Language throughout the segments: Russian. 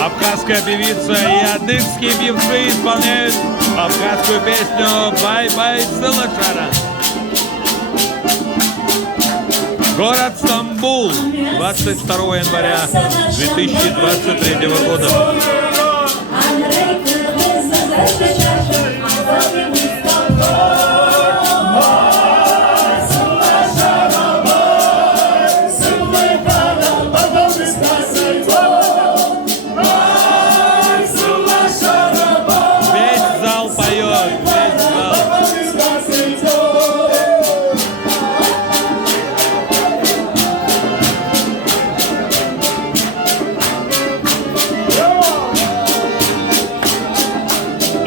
Абхазская певица и адыгские певцы исполняют абхазскую песню «Бай-бай, Сылашара». Город Стамбул, 22 января 2023 года. Весь зал поет, весь зал.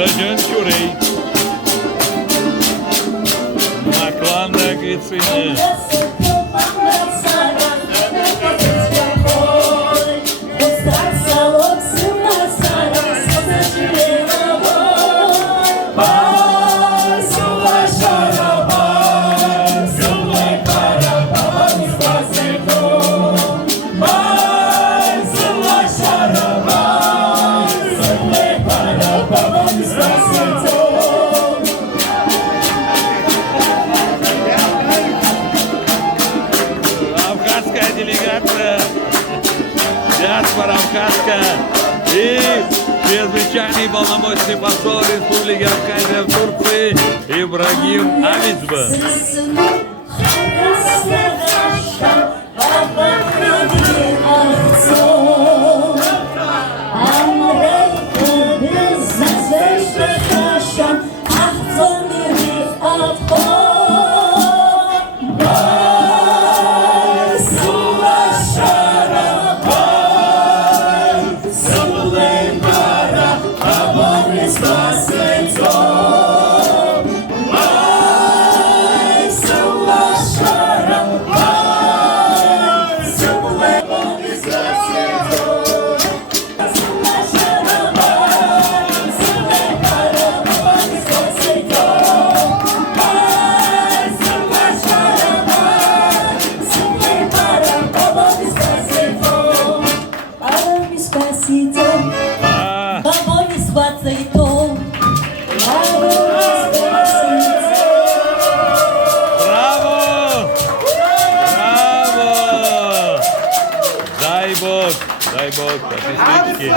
Dajun Çurey, Maklanda Gitsine. Абхазская делегация, диаспора абхазская и чрезвычайный полномочный посол Республики Абхазия в Турции Ибрагим Амичба. Дай Бог, подписчики.